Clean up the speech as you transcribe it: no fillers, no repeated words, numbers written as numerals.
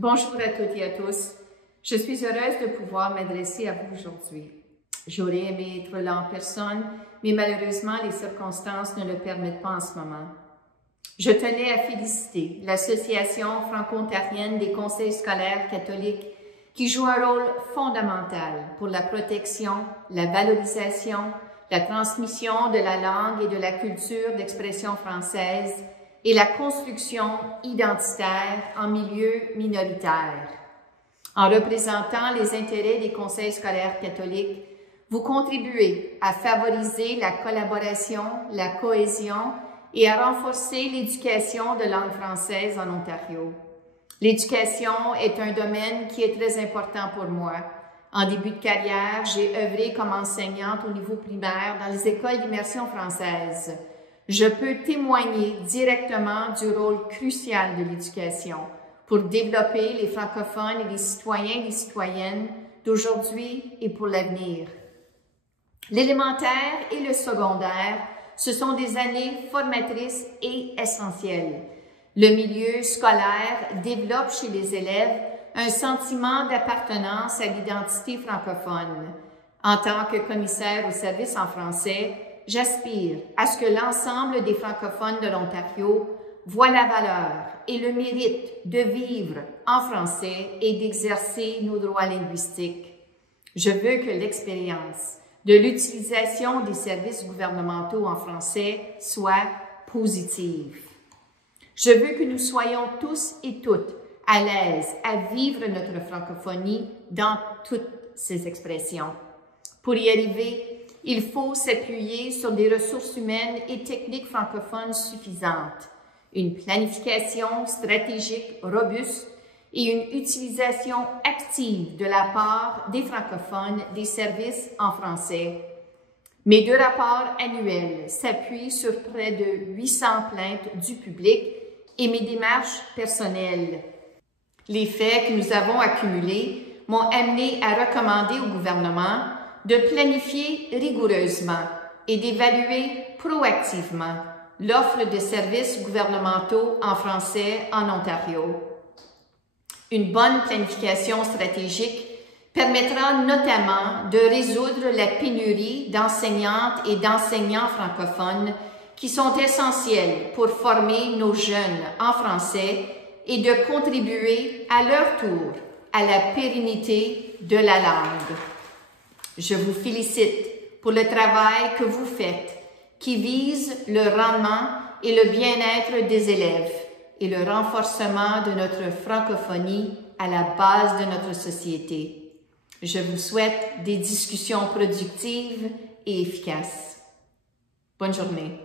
Bonjour à toutes et à tous. Je suis heureuse de pouvoir m'adresser à vous aujourd'hui. J'aurais aimé être là en personne, mais malheureusement, les circonstances ne le permettent pas en ce moment. Je tenais à féliciter l'Association franco-ontarienne des conseils scolaires catholiques qui joue un rôle fondamental pour la protection, la valorisation, la transmission de la langue et de la culture d'expression française et la construction identitaire en milieu minoritaire. En représentant les intérêts des conseils scolaires catholiques, vous contribuez à favoriser la collaboration, la cohésion et à renforcer l'éducation de langue française en Ontario. L'éducation est un domaine qui est très important pour moi. En début de carrière, j'ai œuvré comme enseignante au niveau primaire dans les écoles d'immersion française. Je peux témoigner directement du rôle crucial de l'éducation pour développer les francophones et les citoyens et les citoyennes d'aujourd'hui et pour l'avenir. L'élémentaire et le secondaire, ce sont des années formatrices et essentielles. Le milieu scolaire développe chez les élèves un sentiment d'appartenance à l'identité francophone. En tant que commissaire au service en français, j'aspire à ce que l'ensemble des francophones de l'Ontario voient la valeur et le mérite de vivre en français et d'exercer nos droits linguistiques. Je veux que l'expérience de l'utilisation des services gouvernementaux en français soit positive. Je veux que nous soyons tous et toutes à l'aise à vivre notre francophonie dans toutes ses expressions. Pour y arriver, il faut s'appuyer sur des ressources humaines et techniques francophones suffisantes, une planification stratégique robuste et une utilisation active de la part des francophones des services en français. Mes 2 rapports annuels s'appuient sur près de 800 plaintes du public et mes démarches personnelles. Les faits que nous avons accumulés m'ont amené à recommander au gouvernement de planifier rigoureusement et d'évaluer proactivement l'offre de services gouvernementaux en français en Ontario. Une bonne planification stratégique permettra notamment de résoudre la pénurie d'enseignantes et d'enseignants francophones qui sont essentiels pour former nos jeunes en français et de contribuer à leur tour à la pérennité de la langue. Je vous félicite pour le travail que vous faites qui vise le rendement et le bien-être des élèves et le renforcement de notre francophonie à la base de notre société. Je vous souhaite des discussions productives et efficaces. Bonne journée.